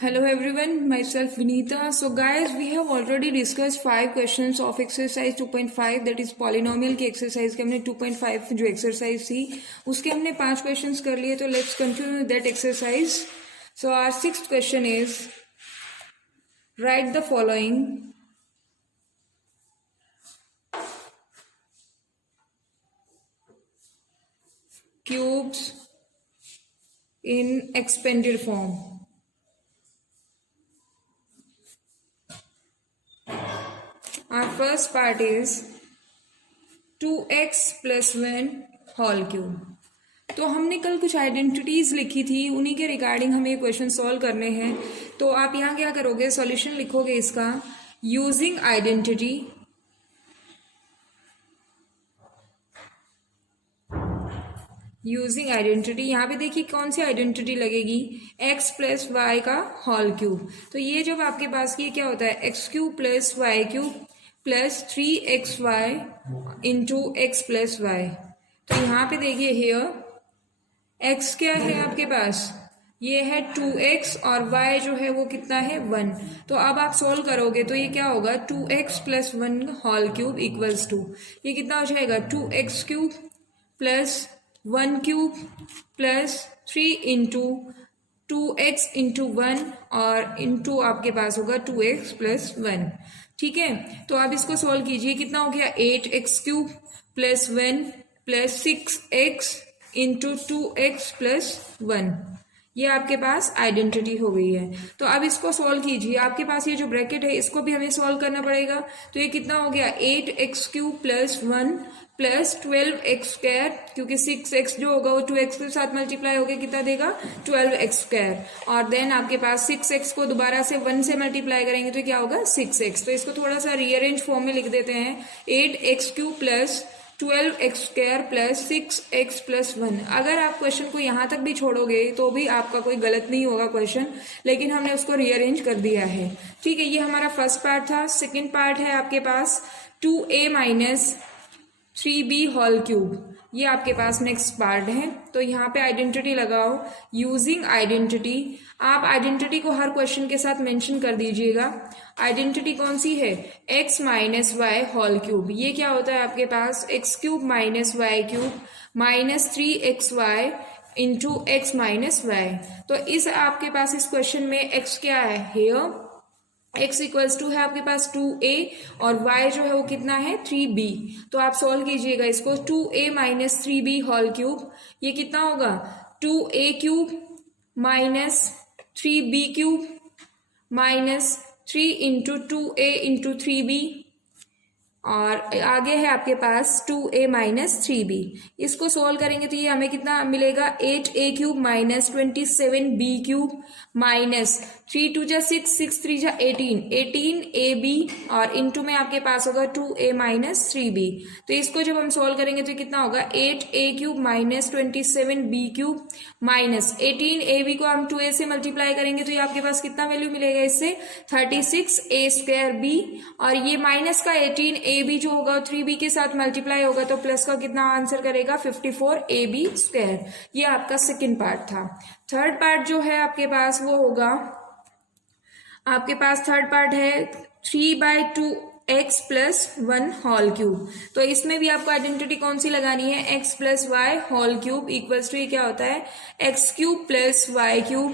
Hello everyone, myself Vinita. So guys, we have already discussed 5 questions of exercise 2.5 that is polynomial की exercise के हमने 2.5 जो exercise थी उसके हमने 5 questions कर लिए. तो let's continue that exercise. So our 6th question is write the following. Cubes in expanded form. Our first part is 2x plus 1 whole cube. तो हमने कल कुछ आइडेंटिटीज लिखी थी, उन्हीं के रिगार्डिंग हमें ये क्वेश्चन सॉल्व करने हैं. तो आप यहाँ क्या करोगे, सॉल्यूशन लिखोगे इसका यूजिंग आइडेंटिटी. यूजिंग आइडेंटिटी यहाँ पे देखिए कौन सी आइडेंटिटी लगेगी, x प्लस वाई का होल क्यूब. तो ये जब आपके पास ये क्या होता है, x cube plus y cube plus 3xy into x plus y. तो यहाँ पे देखिए हेयर x क्या है आपके पास, ये है 2x और y जो है वो कितना है 1. तो अब आप सोल्व करोगे तो ये क्या होगा, 2x plus 1 whole cube equals to ये कितना हो जाएगा, 2x cube plus 1 cube plus 3 into 2x into 1 और इंटू आपके पास होगा 2x प्लस 1. ठीक है, तो आप इसको सोल्व कीजिए, कितना हो गया 8x cube plus 1 plus 6x into 2x plus 1. ये आपके पास आइडेंटिटी हो गई है. तो अब इसको सॉल्व कीजिए, आपके पास ये जो ब्रैकेट है इसको भी हमें सॉल्व करना पड़ेगा. तो ये कितना हो गया 8x cube plus 1 plus 12x square, क्योंकि 6x जो होगा वो 2x के साथ मल्टीप्लाई होकर कितना देगा 12x स्क्वायर. और देन आपके पास 6x को दोबारा से 1 से मल्टीप्लाई करेंगे तो क्या होगा 6x. तो इसको थोड़ा सा रीअरेंज फॉर्म में लिख देते हैं, 8x cube plus 12x square plus 6x plus 1. अगर आप क्वेश्चन को यहाँ तक भी छोड़ोगे तो भी आपका कोई गलत नहीं होगा क्वेश्चन, लेकिन हमने उसको रीअरेंज कर दिया है. ठीक है, ये हमारा फर्स्ट पार्ट था. सेकेंड पार्ट है आपके पास 2a minus 3b whole cube. ये आपके पास नेक्स्ट पार्ट है. तो यहाँ पे आइडेंटिटी लगाओ यूजिंग आइडेंटिटी. आप आइडेंटिटी को हर क्वेश्चन के साथ मेंशन कर दीजिएगा. आइडेंटिटी कौन सी है, x minus y whole cube. ये क्या होता है आपके पास, x cube minus y cube minus 3xy into x minus y. तो इस आपके पास इस क्वेश्चन में x क्या है, हेयर x इक्वल्स टू है आपके पास 2a और y जो है वो कितना है 3b. तो आप सॉल्व कीजिएगा इसको, 2a minus 3b whole cube. ये कितना होगा 2a cube minus 3b cube minus 3 into 2a into 3b और आगे है आपके पास 2a माइनस 3b. इसको सोल्व करेंगे तो ये हमें कितना मिलेगा, 8a cube minus 27b cube minus 3 2 जा 6 6 3 जा 18ab और इंटू में आपके पास होगा 2a माइनस 3b. तो इसको जब हम सोल्व करेंगे तो कितना होगा, 8a cube minus 27b cube minus 18ab को हम 2a से मल्टीप्लाई करेंगे तो ये आपके पास कितना वैल्यू मिलेगा, इससे 36a स्क्वायर b और ये माइनस का 18ab जो होगा 3b के साथ मल्टीप्लाई होगा तो प्लस का कितना आंसर करेगा 54ab स्क्वायर. ये आपका सेकेंड पार्ट था. थर्ड पार्ट जो है आपके पास वो होगा, आपके पास थर्ड पार्ट है 3/2x प्लस 1 होल क्यूब. तो इसमें भी आपको आइडेंटिटी कौन सी लगानी है, x plus y whole cube equals to ये क्या होता है, x cube plus y cube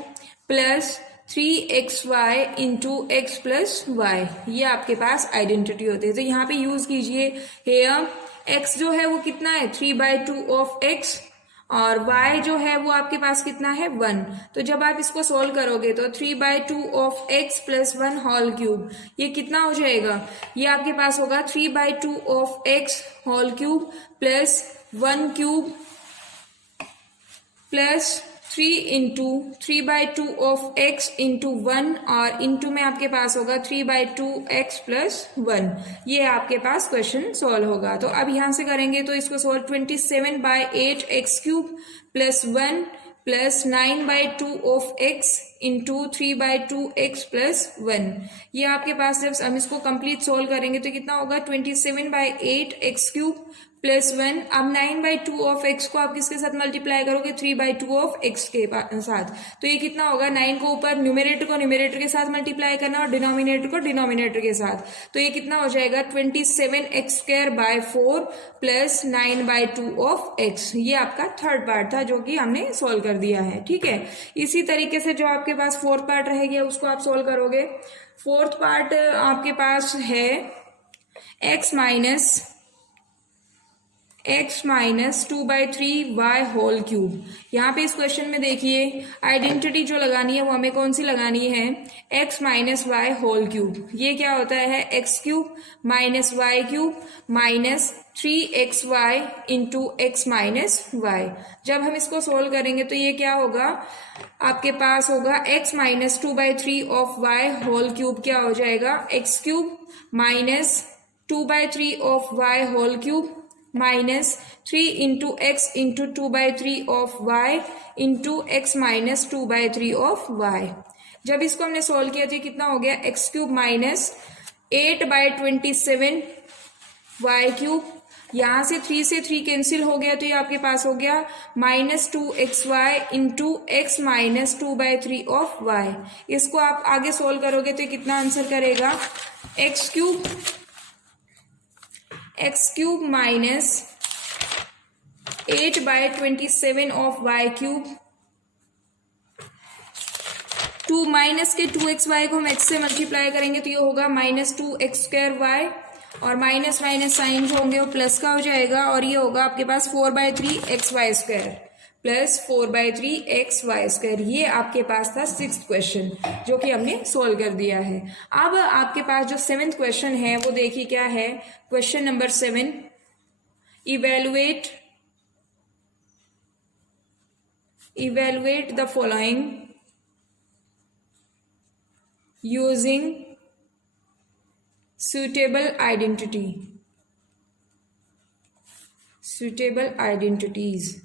plus 3xy into x plus y. ये आपके पास आइडेंटिटी होती है. तो यहाँ पे यूज कीजिए, हेयर x जो है वो कितना है 3/2 ऑफ x और y जो है वो आपके पास कितना है 1. तो जब आप इसको सोल्व करोगे तो 3/2 of x plus 1 whole cube ये कितना हो जाएगा, ये आपके पास होगा 3/2 of x whole cube plus 1 cube plus 3 into 3/2 of x into 1 और इंटू में आपके पास होगा 3/2x प्लस 1. ये आपके पास क्वेश्चन सॉल्व होगा. तो अब यहां से करेंगे तो इसको solve 27/8x cube plus 1 plus 9/2 of x into 3/2x plus 1. ये आपके पास जब हम इसको कंप्लीट सोल्व करेंगे तो कितना होगा 27/8x क्यूब +1। अब 9/2 ऑफ x को आप किसके साथ मल्टीप्लाई करोगे? 3/2 ऑफ x के साथ। तो ये कितना होगा? 9 को ऊपर न्यूमरेटर के साथ मल्टीप्लाई करना और डिनोमिनेटर को डिनोमिनेटर के साथ। तो ये कितना हो जाएगा? 27x² 4 plus 9/2 of x। ये आपका थर्ड पार्ट था जो कि हमने सोल्व कर दिया है। ठीक है, इसी तरीके से जो आपके पास फोर्थ पार्ट रह गया उसको आप सोल्व करोगे। फोर्थ पार्ट आपके पास है x minus 2/3y whole cube. यहाँ पे इस क्वेश्चन में देखिए आइडेंटिटी जो लगानी है वो हमें कौन सी लगानी है? x minus y whole cube. ये क्या होता है? x³ minus y³ minus 3xy into x minus y. जब हम इसको सोल्व करेंगे तो ये क्या होगा? आपके पास होगा x minus 2/3 of y whole cube क्या हो जाएगा? x³ minus 2/3 of y whole cube minus 3 into x into 2/3 of y into x minus 2/3 of y। जब इसको हमने सोल्व किया तो कितना हो गया? x³ minus 8/27 y³। यहाँ से 3 से 3 कैंसिल हो गया तो ये आपके पास हो गया minus 2xy into x minus 2/3 of y। इसको आप आगे सोल्व करोगे तो कितना आंसर करेगा? x³ minus 8/27 of y³। 2 minus के 2xy को हम x से मल्टीप्लाई करेंगे तो ये होगा माइनस 2x² और माइनस माइनस साइन जो होंगे वो प्लस का हो जाएगा और ये होगा आपके पास 4/3xy² प्लस 4/3xy²। ये आपके पास था 6th क्वेश्चन जो कि हमने सोल्व कर दिया है। अब आपके पास जो 7th क्वेश्चन है वो देखिए क्या है? Question number 7, evaluate the following using suitable identities.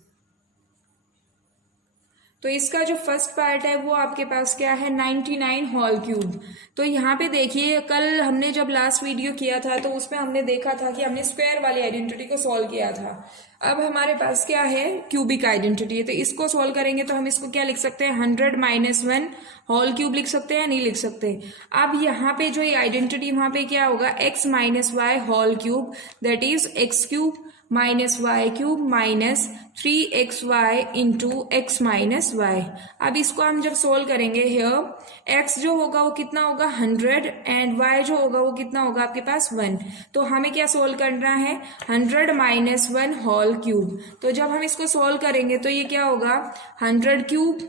तो इसका जो फर्स्ट पार्ट है वो आपके पास क्या है? 99 होल क्यूब। तो यहाँ पे देखिए कल हमने जब लास्ट वीडियो किया था तो उसमें हमने देखा था कि हमने स्क्वायर वाली आइडेंटिटी को सॉल्व किया था। अब हमारे पास क्या है? Cubic identity. तो इसको सॉल्व करेंगे तो हम इसको क्या लिख सकते हैं? 100 माइनस 1 होल क्यूब लिख सकते हैं? नहीं लिख सकते। अब यहाँ पे जो ये आइडेंटिटी वहां पे क्या होगा? x minus y whole cube that is x³ minus y³ minus 3xy into x minus y. अब इसको हम जब सोल्व करेंगे हियर x जो होगा वो कितना होगा? 100 एंड y जो होगा वो कितना होगा आपके पास? 1। तो हमें क्या सोल्व करना है? 100 माइनस 1 होल क्यूब। तो जब हम इसको सोल्व करेंगे तो ये क्या होगा? 100³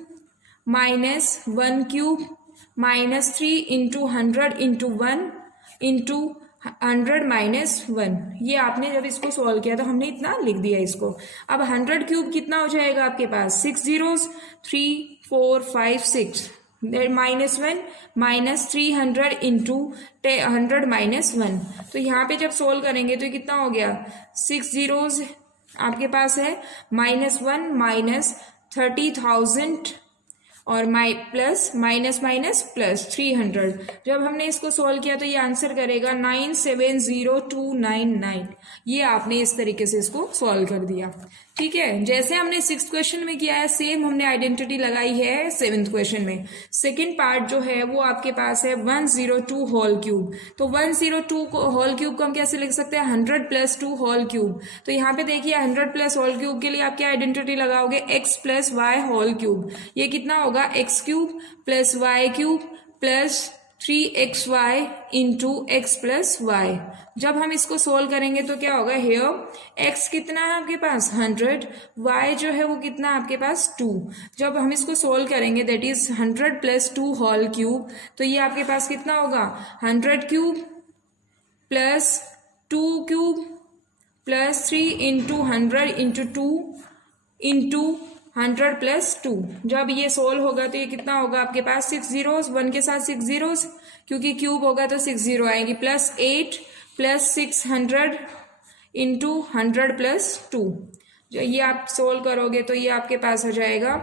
minus 1³ minus 3 into 100 into 1 into 100 minus 1। ये आपने जब इसको सोल्व किया तो हमने इतना लिख दिया इसको। अब 100³ कितना हो जाएगा आपके पास? 6 zeros 3 4 5 6 minus 1 minus 300 into 100 minus 1। तो यहाँ पे जब सोल्व करेंगे तो कितना हो गया? 6 zeros आपके पास है माइनस 1 माइनस 30,000 और प्लस माइनस माइनस प्लस 300। जब हमने इसको सोल्व किया तो ये आंसर करेगा 970299। ये आपने इस तरीके से इसको सोल्व कर दिया। ठीक है, जैसे हमने 6th क्वेश्चन में किया है सेम हमने आइडेंटिटी लगाई है 7th क्वेश्चन में। सेकंड पार्ट जो है वो आपके पास है 102 होल क्यूब। तो 102 होल क्यूब को हम कैसे लिख सकते हैं? 100 प्लस 2 होल क्यूब। तो यहाँ पे देखिए 100 प्लस होल क्यूब के लिए आप क्या आइडेंटिटी लगाओगे? x plus y whole cube. ये कितना होगा? x³ plus y³ plus 3xy into x plus y. जब हम इसको सोल्व करेंगे तो क्या होगा? हियर x कितना है आपके पास? 100, y जो है वो कितना है आपके पास? 2। जब हम इसको सोल्व करेंगे that is 100 plus 2 whole cube. तो ये आपके पास कितना होगा? 100³ plus 2³ plus 3 into 100 into 2 into 100 plus 2। जब ये सोल्व होगा तो ये कितना होगा आपके पास? 6 zeros 1 के साथ 6 zeros क्योंकि क्यूब होगा तो 6 0 आएंगी प्लस 8 प्लस 600 इंटू 100 प्लस 2। जो ये आप सोल्व करोगे तो ये आपके पास हो जाएगा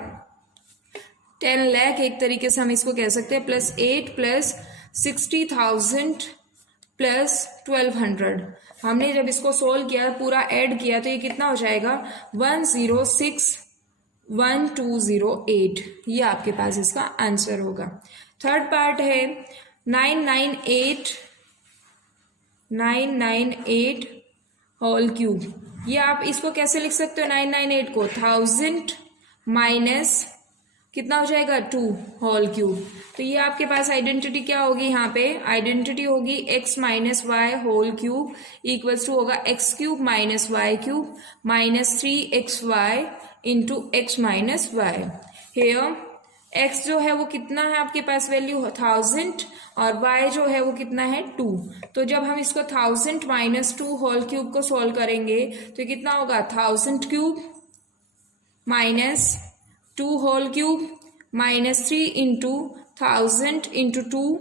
10 लाख। एक तरीके से हम इसको कह सकते हैं प्लस 8 प्लस 60,000 प्लस 1200। हमने जब इसको सोल्व किया, पूरा ऐड किया, तो ये कितना हो जाएगा 1061208। ये आपके पास इसका आंसर होगा। थर्ड पार्ट है 998 होल क्यूब। ये आप इसको कैसे लिख सकते हो 998 को 1000 माइनस कितना हो जाएगा 2 होल क्यूब। तो ये आपके पास आइडेंटिटी क्या होगी, यहाँ पे आइडेंटिटी होगी x minus y whole cube equals to होगा x cube minus y cube minus 3xy into x minus y. Here x जो है वो कितना है आपके पास वैल्यू 1000 और y जो है वो कितना है 2। तो जब हम इसको 1000 माइनस 2 होल क्यूब को सोल्व करेंगे तो कितना होगा 1000 cube minus 2 whole cube minus 3 into 1000 into 2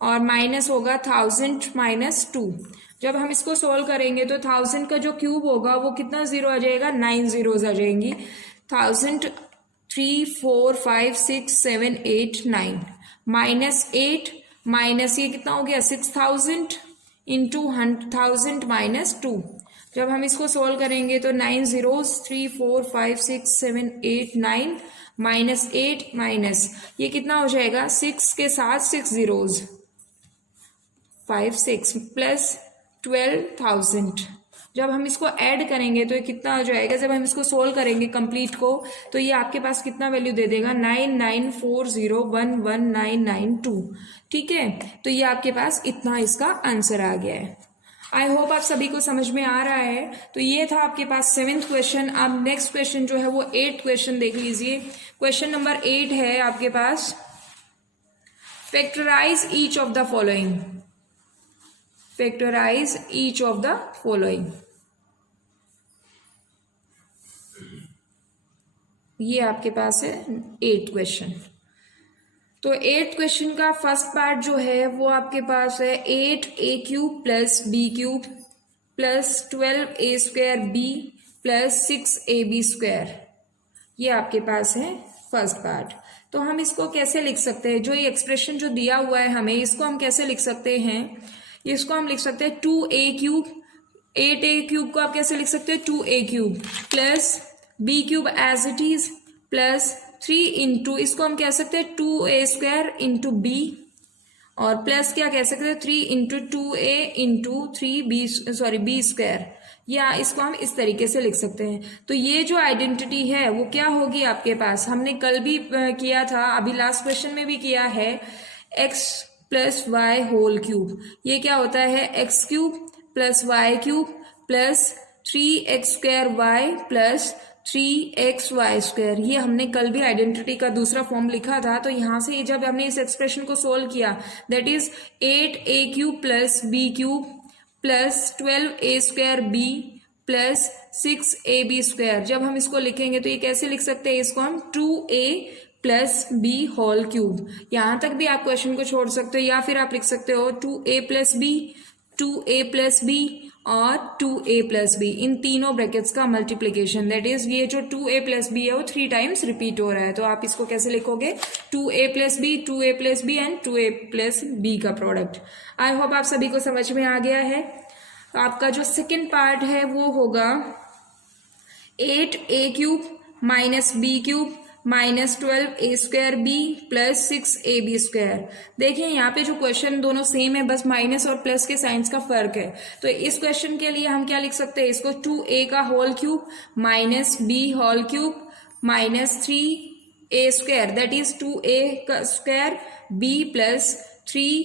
और माइनस होगा 1000 माइनस 2। जब हम इसको सोल्व करेंगे तो 1000 का जो क्यूब होगा वो कितना जीरो आ जाएगा 9 जीरोज आ जाएंगी। 1000 3 4 5 6 7 8 9 माइनस 8 माइनस ये कितना हो गया 6000 इंटू 1000 माइनस 2। जब हम इसको सोल्व करेंगे तो 9 जीरोज 3 4 5 6 7 8 9 माइनस 8 माइनस ये कितना हो जाएगा 6 के साथ 6 जीरोज 5 6 प्लस 12,000। जब हम इसको ऐड करेंगे तो ये कितना हो जाएगा, जब हम इसको सोल्व करेंगे कंप्लीट को तो ये आपके पास कितना वैल्यू दे देगा 9940119992। ठीक है, तो ये आपके पास इतना इसका आंसर आ गया है। आई होप आप सभी को समझ में आ रहा है। तो ये था आपके पास 7th क्वेश्चन। अब नेक्स्ट क्वेश्चन जो है वो 8th क्वेश्चन देख लीजिए। क्वेश्चन नंबर 8 है आपके पास, factorise each of the following. Factorise each of the following. ये आपके पास है 8th क्वेश्चन। तो 8th क्वेश्चन का फर्स्ट पार्ट जो है वो आपके पास है 8a cube plus b cube plus 12a square b plus 6ab square. ये आपके पास है फर्स्ट पार्ट। तो हम इसको कैसे लिख सकते हैं, जो ये एक्सप्रेशन जो दिया हुआ है हमें, इसको हम कैसे लिख सकते हैं, इसको हम लिख सकते हैं 2a क्यूब, 8a क्यूब को आप कैसे लिख सकते हैं 2a cube plus b cube as it is plus 3 into इसको हम कह सकते हैं 2a स्क्वायर इंटू बी और प्लस क्या कह सकते हैं 3 into 2a into 3b B square, या इसको हम इस तरीके से लिख सकते हैं। तो ये जो आइडेंटिटी है वो क्या होगी आपके पास, हमने कल भी किया था, अभी लास्ट क्वेश्चन में भी किया है, x plus y whole cube. ये क्या होता है x cube plus y cube plus 3x square y plus 3xy square. ये हमने कल भी आइडेंटिटी का दूसरा फॉर्म लिखा था। तो यहां से जब हमने इस एक्सप्रेशन को सोल्व किया, that is 8a cube plus b cube plus 12a square b plus 6ab square. जब हम इसको लिखेंगे तो ये कैसे लिख सकते हैं, इसको हम 2a plus B whole cube. यहां तक भी आप क्वेश्चन को छोड़ सकते हो, या फिर आप लिख सकते हो 2a plus b 2a plus B और 2a प्लस बी, इन तीनों ब्रैकेट्स का मल्टीप्लीकेशन, दैट इज ये जो 2a प्लस बी है वो 3 टाइम्स रिपीट हो रहा है। तो आप इसको कैसे लिखोगे 2a plus b 2a plus b and 2a plus b का प्रोडक्ट। आई होप आप सभी को समझ में आ गया है। आपका जो सेकेंड पार्ट है वो होगा 8a cube minus b cube minus 12a square b plus 6ab square. देखिए यहाँ पे जो क्वेश्चन दोनों सेम है, बस माइनस और प्लस के साइंस का फर्क है। तो इस क्वेश्चन के लिए हम क्या लिख सकते हैं, इसको 2a का whole cube minus b whole cube minus 3a square, that is 2a का स्क्वायर b प्लस 3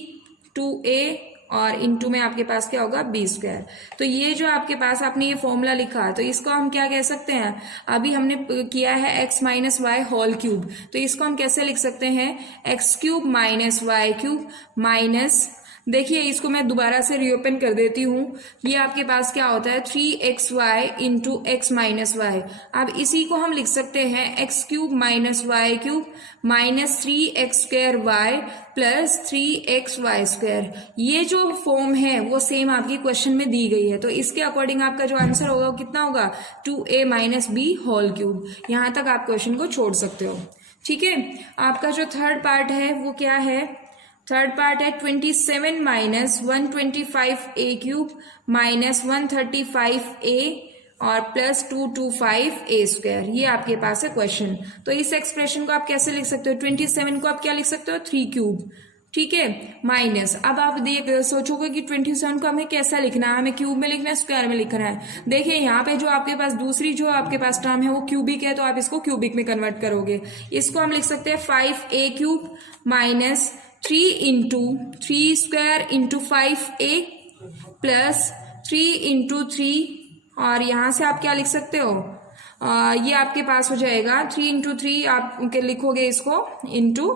2a और इनटू में आपके पास क्या होगा बी स्क्वायर। तो ये जो आपके पास आपने ये फॉर्मूला लिखा, तो इसको हम क्या कह सकते हैं, अभी हमने किया है x minus y whole cube, तो इसको हम कैसे लिख सकते हैं x cube minus y cube minus, देखिए इसको मैं दोबारा से रीओपन कर देती हूँ, ये आपके पास क्या होता है 3xy into x minus y. अब इसी को हम लिख सकते हैं x cube minus y cube minus 3x square y plus 3xy square. ये जो फॉर्म है वो सेम आपकी क्वेश्चन में दी गई है, तो इसके अकॉर्डिंग आपका जो आंसर होगा वो कितना होगा 2a minus B whole cube. यहाँ तक आप क्वेश्चन को छोड़ सकते हो। ठीक है, आपका जो थर्ड पार्ट है वो क्या है, थर्ड पार्ट है 27 माइनस 125a³ माइनस 135a और प्लस 225a²। ये आपके पास है क्वेश्चन। तो इस एक्सप्रेशन को आप कैसे लिख सकते हो? 27 को आप क्या लिख सकते हो? 3³ ठीक है, माइनस। अब आप सोचोगे कि 27 को हमें कैसा लिखना है, हमें क्यूब में लिखना है, स्क्वायर में लिखना है। देखिए यहाँ पे जो आपके पास दूसरी जो आपके पास टर्म है वो क्यूबिक है, तो आप इसको क्यूबिक में कन्वर्ट करोगे। इसको हम लिख सकते हैं 5a³ minus 3 into 3² into 5a plus 3 into 3 और यहाँ से आप क्या लिख सकते हो? ये आपके पास हो जाएगा 3 इंटू 3 आप लिखोगे इसको इंटू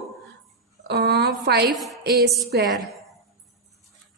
5a²।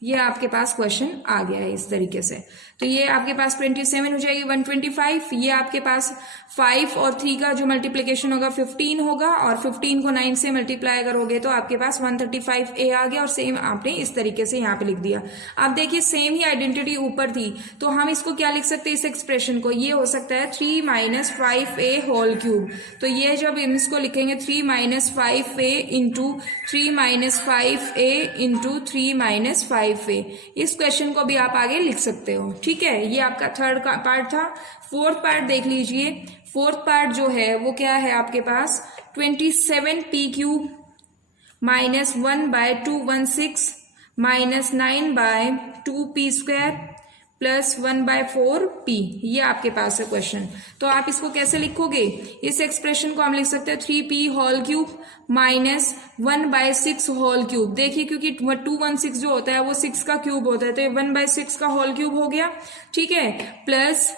ये आपके पास क्वेश्चन आ गया है इस तरीके से। तो ये आपके पास 27 हो जाएगी 125। ये आपके पास 5 और 3 का जो मल्टीप्लीकेशन होगा 15 होगा और 15 को 9 से मल्टीप्लाई करोगे तो आपके पास 135a आ गया और सेम आपने इस तरीके से यहाँ पे लिख दिया। अब देखिए सेम ही आइडेंटिटी ऊपर थी तो हम इसको क्या लिख सकते हैं इस एक्सप्रेशन को? ये हो सकता है 3 माइनस 5a³ तो ये जब इसको लिखेंगे 3 minus 5a into 3 minus 5a into 3 minus 5a। इस क्वेश्चन को भी आप आगे लिख सकते हो। ठीक है, ये आपका थर्ड का पार्ट था। फोर्थ पार्ट देख लीजिए। फोर्थ पार्ट जो है वो क्या है आपके पास? 27p³ minus 1/216 minus 9/2p² plus 1/4p। ये आपके पास है क्वेश्चन। तो आप इसको कैसे लिखोगे? इस एक्सप्रेशन को हम लिख सकते हैं 3p³ माइनस 1/6 होल क्यूब। देखिए क्योंकि 216 जो होता है वो 6 का क्यूब होता है तो ये 1/6 का होल क्यूब हो गया। ठीक है, प्लस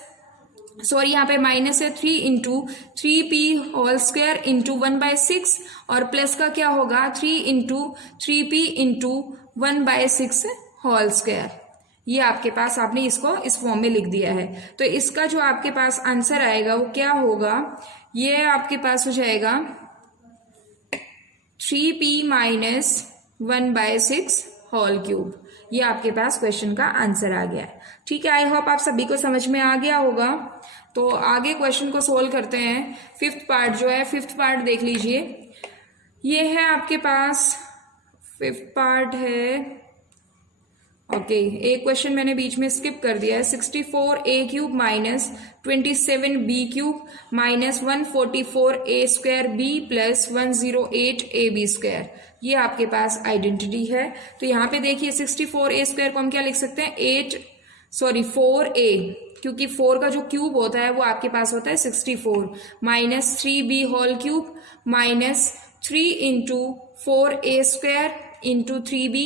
सॉरी यहाँ पे माइनस है 3 इंटू 3p² इंटू 1/6 और प्लस का क्या होगा 3 into 3p into 1/6 whole square. ये आपके पास आपने इसको इस फॉर्म में लिख दिया है। तो इसका जो आपके पास आंसर आएगा वो क्या होगा? ये आपके पास हो जाएगा 3p माइनस 1/6 होल क्यूब। ये आपके पास क्वेश्चन का आंसर आ गया है। ठीक है, आई होप आप सभी को समझ में आ गया होगा। तो आगे क्वेश्चन को सोल्व करते हैं। फिफ्थ पार्ट जो है, फिफ्थ पार्ट देख लीजिए। ये है आपके पास फिफ्थ पार्ट है। ओके, एक क्वेश्चन मैंने बीच में स्किप कर दिया है। 64a³ minus 27b³ minus 144a² plus 108ab²। ये आपके पास आइडेंटिटी है। तो यहाँ पे देखिए 64a² को हम क्या लिख सकते हैं? 4a, क्योंकि 4 का जो क्यूब होता है वो आपके पास होता है 64 minus 3b³ minus 3 into 4a² into 3b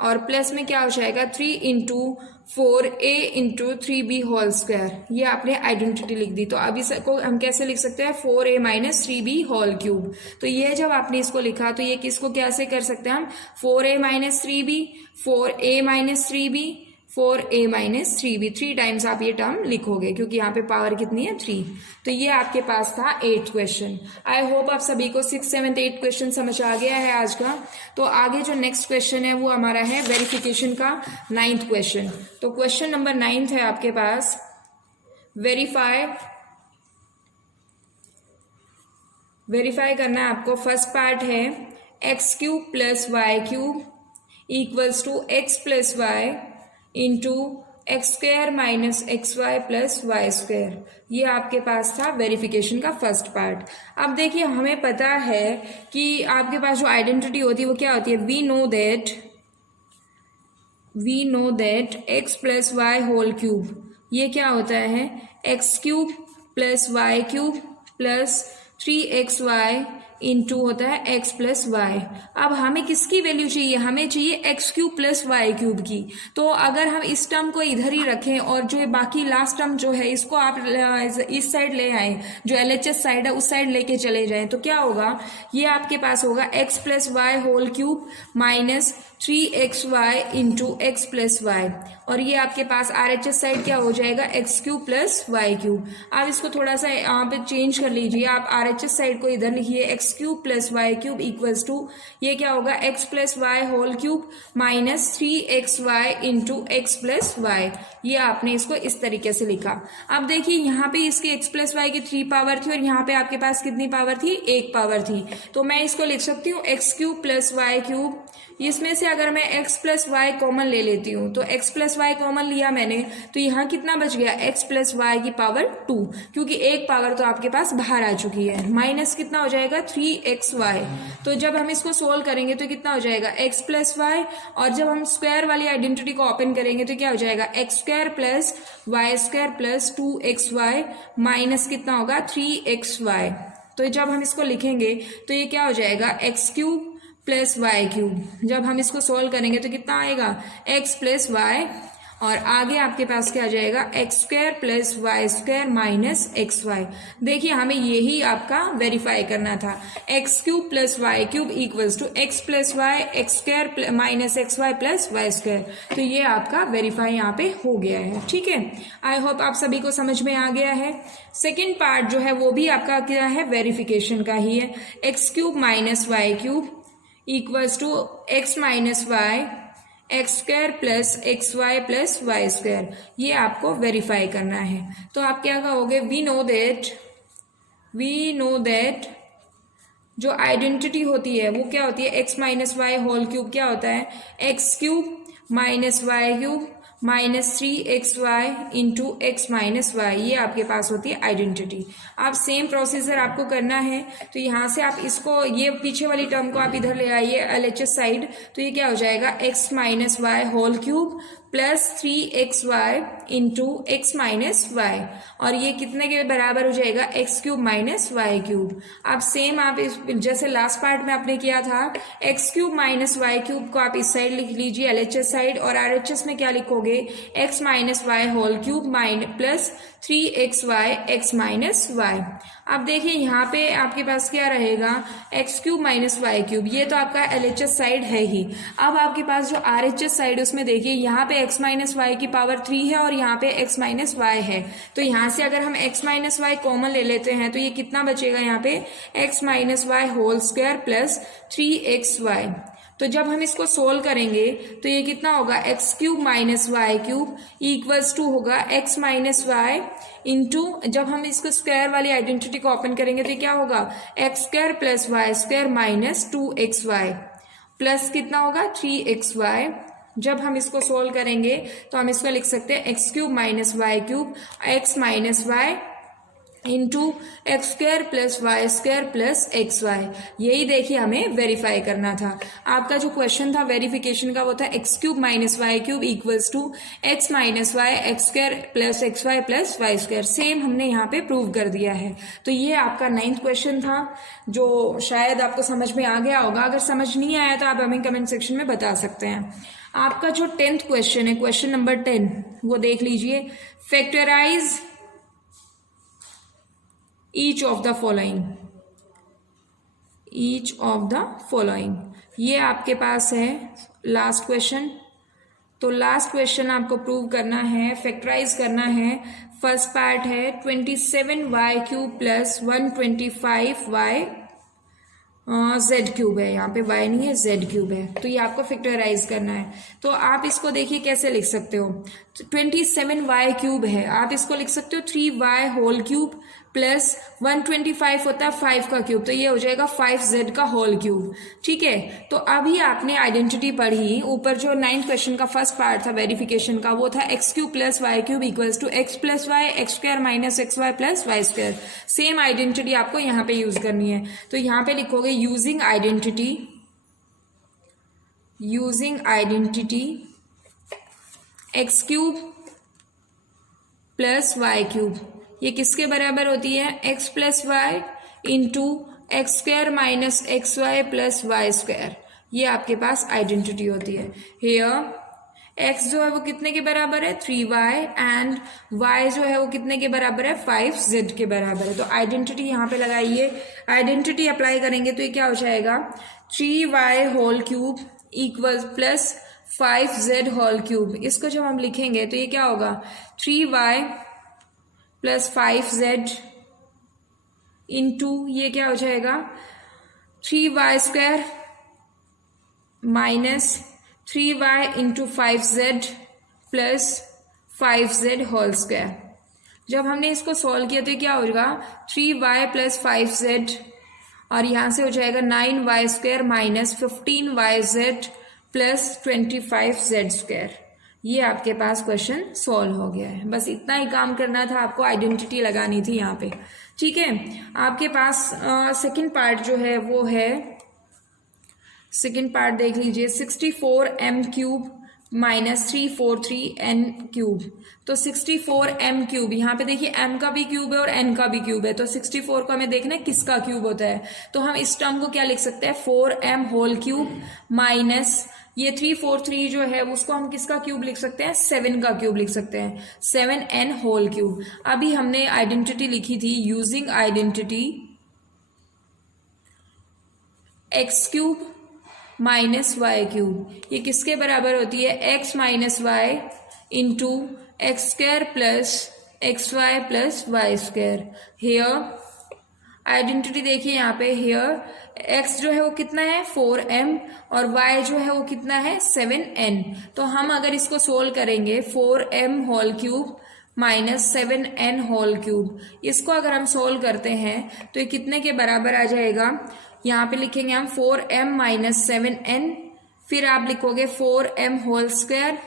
और प्लस में क्या हो जाएगा 3 इंटू 4a इंटू 3b²। ये आपने आइडेंटिटी लिख दी। तो अब इसको हम कैसे लिख सकते हैं? 4a minus 3b²। तो ये जब आपने इसको लिखा तो ये किसको कैसे कर सकते हैं हम? 4a minus 3b, 4a minus 3b, 4a minus 3b। 3 times आप ये टर्म लिखोगे क्योंकि यहाँ पे पावर कितनी है? 3। तो ये आपके पास था 8th क्वेश्चन। आई होप आप सभी को 6, 7, 8 क्वेश्चन समझ आ गया है आज का। तो आगे जो नेक्स्ट क्वेश्चन है वो हमारा है वेरिफिकेशन का 9th क्वेश्चन। तो क्वेश्चन नंबर 9 है आपके पास वेरीफाई करना है आपको। फर्स्ट पार्ट है x³ plus y³ equals to x plus y into x² minus xy plus y²। ये आपके पास था वेरिफिकेशन का फर्स्ट पार्ट। अब देखिए हमें पता है कि आपके पास जो आइडेंटिटी होती है वो क्या होती है? We know that x plus y whole cube. ये क्या होता है? x³ plus y³ plus 3xy into होता है x प्लस वाई। अब हमें किसकी वैल्यू चाहिए? हमें चाहिए x³ प्लस y³ की। तो अगर हम इस टर्म को इधर ही रखें और जो बाकी लास्ट टर्म जो है इसको आप इस साइड ले आए, जो LHS साइड है उस साइड लेके चले जाएं, तो क्या होगा? ये आपके पास होगा x plus y whole cube minus 3xy into x plus y. और ये आपके पास RHS साइड क्या हो जाएगा x cube plus y cube. आप इसको थोड़ा सा यहाँ पे चेंज कर लीजिए, आप RHS साइड को इधर लिखिए x cube plus y cube equals to ये क्या होगा x plus y whole cube minus 3xy into x plus y. ये आपने इसको इस तरीके से लिखा। अब देखिए यहाँ पे इसके एक्स प्लस वाई की 3 पावर थी और यहाँ पे आपके पास कितनी पावर थी 1 पावर थी, तो मैं इसको लिख सकती हूँ x cube plus y cube. इसमें से अगर मैं x प्लस वाई कॉमन ले लेती हूँ तो x प्लस वाई कॉमन लिया मैंने, तो यहाँ कितना बच गया x प्लस वाई की पावर 2, क्योंकि एक पावर तो आपके पास बाहर आ चुकी है, माइनस कितना हो जाएगा 3xy। तो जब हम इसको सोल्व करेंगे तो कितना हो जाएगा x प्लस वाई, और जब हम स्क्वायर वाली आइडेंटिटी को ओपन करेंगे तो क्या हो जाएगा x square plus y square plus 2xy minus कितना होगा 3xy। तो जब हम इसको लिखेंगे तो ये क्या हो जाएगा x cube plus y cube. जब हम इसको सोल्व करेंगे तो कितना आएगा एक्स प्लस वाई, और आगे आपके पास क्या आ जाएगा x square plus y square minus x y. देखिए हमें यही आपका वेरीफाई करना था, x cube plus y cube equals to x plus y x square minus x y plus y square. तो ये आपका वेरीफाई यहाँ पे हो गया है। ठीक है, आई होप आप सभी को समझ में आ गया है। सेकेंड पार्ट जो है वो भी आपका क्या है वेरिफिकेशन का ही है। X cube minus y cube equals to x minus y x square plus x y plus y square, ये आपको वेरीफाई करना है। तो आप क्या कहोगे वी नो दैट जो आइडेंटिटी होती है वो क्या होती है x minus y whole cube क्या होता है x cube minus y cube minus 3xy into x minus y, ये आपके पास होती है आइडेंटिटी। आप सेम प्रोसीजर आपको करना है, तो यहाँ से आप इसको ये पीछे वाली टर्म को आप इधर ले आइए LHS साइड, तो ये क्या हो जाएगा x minus y whole cube plus 3xy into x minus y, और ये कितने के बराबर हो जाएगा x cube minus y cube. अब सेम आप इस जैसे लास्ट पार्ट में आपने किया था x cube minus y cube को आप इस साइड लिख लीजिए LHS साइड, और RHS में क्या लिखोगे x minus y whole cube plus 3xy x minus y. अब देखिए यहाँ पे आपके पास क्या रहेगा x cube minus y cube, ये तो आपका LHS साइड है ही। अब आपके पास जो RHS साइड उसमें देखिए यहाँ पे x माइनस वाई की पावर 3 है और यहाँ पे x माइनस वाई है, तो यहाँ से अगर हम x माइनस वाई कॉमन ले लेते हैं तो ये कितना बचेगा यहाँ पे x minus y whole square plus 3xy। तो जब हम इसको सोल्व करेंगे तो ये कितना होगा x cube minus y cube equals to होगा एक्स माइनस वाई इंटू, जब हम इसको स्क्वायर वाली आइडेंटिटी को ओपन करेंगे तो ये क्या होगा x square plus y square minus 2xy plus कितना होगा 3xy। जब हम इसको सोल्व करेंगे तो हम इसको लिख सकते हैं x cube minus y cube x minus y into x square plus y square plus x y. यही देखिए हमें वेरीफाई करना था। आपका जो क्वेश्चन था वेरिफिकेशन का वो था x cube minus y cube equals to x minus y x square plus x y plus y square. Same हमने यहाँ पे प्रूव कर दिया है। तो ये आपका 9th क्वेश्चन था जो शायद आपको समझ में आ गया होगा। अगर समझ नहीं आया तो आप हमें कमेंट सेक्शन में बता सकते हैं। आपका जो 10th क्वेश्चन है क्वेश्चन नंबर 10 वो देख लीजिए। Factorise each of the following, ये आपके पास है लास्ट क्वेश्चन। तो लास्ट क्वेश्चन आपको प्रूव करना है, फैक्टराइज करना है। फर्स्ट पार्ट है 27y cube plus 125y Z cube है, यहाँ पे y नहीं है जेड क्यूब है, तो ये आपको फैक्टराइज करना है। तो आप इसको देखिए कैसे लिख सकते हो, 27y क्यूब है, आप इसको लिख सकते हो 3y होल क्यूब प्लस 125 होता है 5 का क्यूब, तो ये हो जाएगा 5z का होल क्यूब। ठीक है, तो अभी आपने आइडेंटिटी पढ़ी, ऊपर जो 9th क्वेश्चन का फर्स्ट पार्ट था वेरिफिकेशन का वो था x cube plus y cube equals to x plus y x square minus x y plus y square. Same identity आपको यहाँ पे यूज करनी है, तो यहाँ पे लिखोगे using identity x cube plus y cube, ये किसके बराबर होती है x plus y into x square minus x y plus y square. ये आपके पास आइडेंटिटी होती है। हियर एक्स जो है वो कितने के बराबर है 3y एंड y जो है वो कितने के बराबर है 5z के बराबर है। तो आइडेंटिटी यहाँ पे लगाइए, आइडेंटिटी अप्लाई करेंगे तो ये क्या हो जाएगा 3y whole cube equal plus 5z whole cube, इसको जब हम लिखेंगे तो ये क्या होगा 3y प्लस 5z इंटू ये क्या हो जाएगा 3y square minus 3y into 5z plus 5z whole square. जब हमने इसको सॉल्व किया तो क्या होगा 3y प्लस 5z और यहाँ से हो जाएगा 9y square minus 15yz plus 25z square. ये आपके पास क्वेश्चन सॉल्व हो गया है। बस इतना ही काम करना था, आपको आइडेंटिटी लगानी थी यहाँ पे। ठीक है, आपके पास सेकंड पार्ट जो है वो है, सेकंड पार्ट देख लीजिए 64m cube minus 343n cube. तो 64m क्यूब, यहाँ पे देखिए m का भी क्यूब है और n का भी क्यूब है, तो 64 को हमें देखना है किसका क्यूब होता है। तो हम इस टर्म को क्या लिख सकते हैं 4m होल क्यूब माइनस ये 343 जो है उसको हम किसका क्यूब लिख सकते हैं 7 का क्यूब लिख सकते हैं 7n होल क्यूब। अभी हमने आइडेंटिटी लिखी थी using identity x cube minus y cube, ये किसके बराबर होती है x minus y into x square plus x y plus y square. Here identity देखिए यहाँ पे, हेयर x जो है वो कितना है 4m और y जो है वो कितना है 7n। तो हम अगर इसको सोल्व करेंगे 4m whole cube minus 7n whole cube, इसको अगर हम सोल्व करते हैं तो ये कितने के बराबर आ जाएगा, यहाँ पे लिखेंगे हम 4m माइनस 7n, फिर आप लिखोगे 4m whole square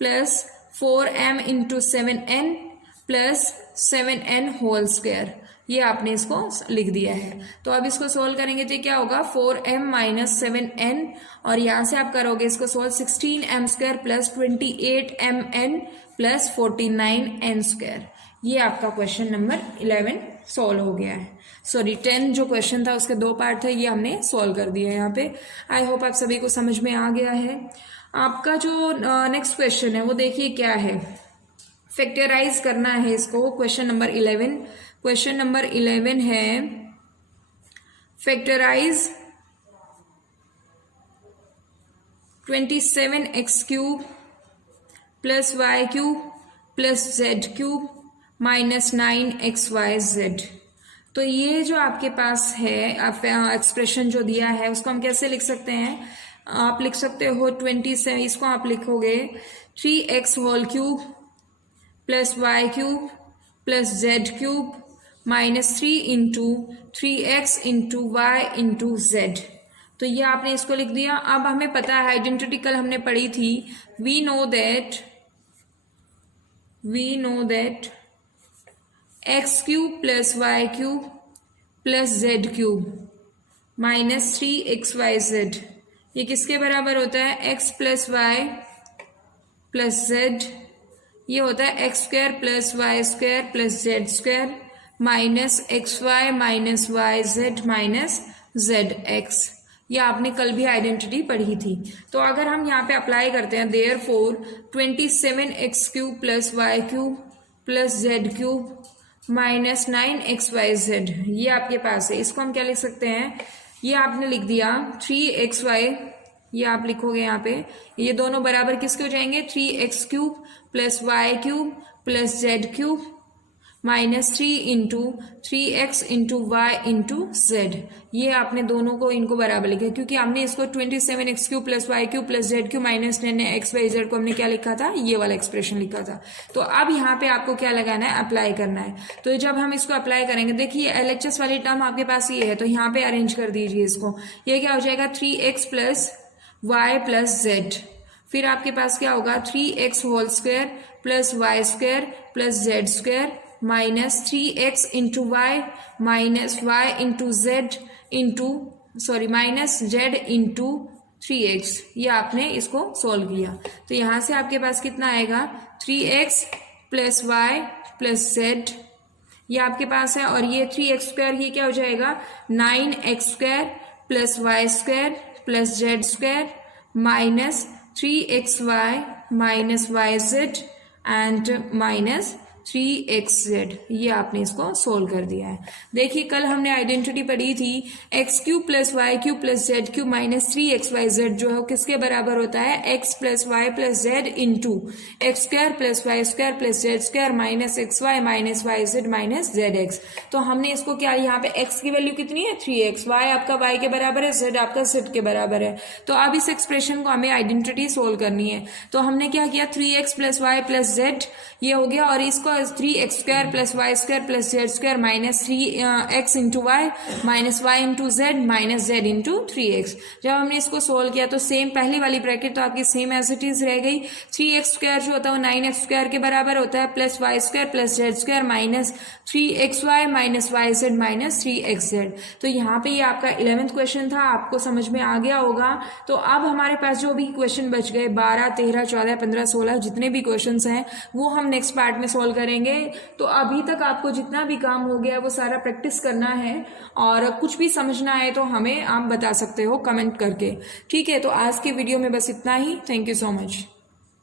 plus 4m into 7n plus 7n whole square. ये आपने इसको लिख दिया है। तो अब इसको सोल्व करेंगे तो क्या होगा 4m माइनस 7n और यहाँ से आप करोगे इसको solve 16m square plus 28mn plus 49n square. ये आपका क्वेश्चन नंबर 11 सॉल्व हो गया है। सॉरी 10 जो क्वेश्चन था उसके 2 पार्ट थे, ये हमने सॉल्व कर दिया है यहाँ पे। आई होप आप सभी को समझ में आ गया है। आपका जो नेक्स्ट क्वेश्चन है वो देखिए क्या है, फैक्टराइज करना है इसको। क्वेश्चन नंबर 11, क्वेश्चन नंबर 11 है factorise 27x cube plus y cube plus z cube minus 9xyz। तो ये जो आपके पास है एक्सप्रेशन जो दिया है उसको हम कैसे लिख सकते हैं, आप लिख सकते हो 27, इसको आप लिखोगे 3x whole cube plus y cube plus z cube minus 3 into 3x into y into z. तो ये आपने इसको लिख दिया। अब हमें पता है आइडेंटिटी कल हमने पढ़ी थी, we know that x cube plus y cube plus z cube minus 3xyz, ये किसके बराबर होता है x plus y plus z, ये होता है x square plus y square plus z square minus x y minus y z minus z x. ये आपने कल भी आइडेंटिटी पढ़ी थी। तो अगर हम यहाँ पे अप्लाई करते हैं therefore 27x cube plus y cube plus z cube minus 9xyz, ये आपके पास है। इसको हम क्या लिख सकते हैं, ये आपने लिख दिया 3xy, ये आप लिखोगे यहाँ पे, ये दोनों बराबर किसके हो जाएंगे 3x cube plus y cube plus z cube minus 3 into 3x into y into z. ये आपने दोनों को इनको बराबर लिखा क्योंकि हमने इसको 27x cube plus y cube plus z cube minus 9xyz को हमने क्या लिखा था, ये वाला एक्सप्रेशन लिखा था। तो अब यहाँ पे आपको क्या लगाना है, अप्लाई करना है। तो जब हम इसको अप्लाई करेंगे, देखिए LHS वाली टर्म आपके पास ये है, तो यहाँ पे अरेंज कर दीजिए इसको। ये क्या हो जाएगा 3x plus y plus Z, फिर आपके पास क्या होगा 3x whole square plus y square plus z square minus 3x into y minus y into z into minus z into 3x। ये आपने इसको सोल्व किया तो यहाँ से आपके पास कितना आएगा 3x plus y plus z, ये आपके पास है, और ये 3x स्क्वायर, ये क्या हो जाएगा 9x square plus y square plus z square minus 3xy minus y z and minus 3xz। ये आपने इसको सोल्व कर दिया है। देखिए कल हमने आइडेंटिटी पढ़ी थी x³ + y³ + z³ minus 3xyz जो है किसके बराबर होता है x + y + z into x² + y² + z² minus xy minus yz minus zx। तो हमने इसको क्या, यहाँ पे x की वैल्यू कितनी है 3x, y आपका y के बराबर है, z आपका z के बराबर है। तो अब इस एक्सप्रेशन को हमें आइडेंटिटी सोल्व करनी है। तो हमने क्या किया 3x + y + z ये हो गया, और इसको 3x² + y² + z² minus 3x into y minus y into z minus z into 3x। जब हमने इसको सोल्व किया तो सेम पहली वाली ब्रैकेट तो आपकी सेम एज इट इज रह गई। 3x² जो होता है वो 9x² के बराबर होता है, plus y² + z² minus 3xy minus yz minus 3xz। तो यहाँ पे ये आपका 11th क्वेश्चन था, आपको समझ में आ गया होगा। तो अब हमारे पास जो भी क्वेश्चन बच गए 12, 13, 14, 15, 16 जितने भी क्वेश्चंस हैं वो हम नेक्स्ट पार्ट में सोल्व करेंगे। तो अभी तक आपको जितना भी काम हो गया वो सारा प्रैक्टिस करना है, और कुछ भी समझना है तो हमें आप बता सकते हो कमेंट करके। ठीक है, तो आज की वीडियो में बस इतना ही। Thank you so much.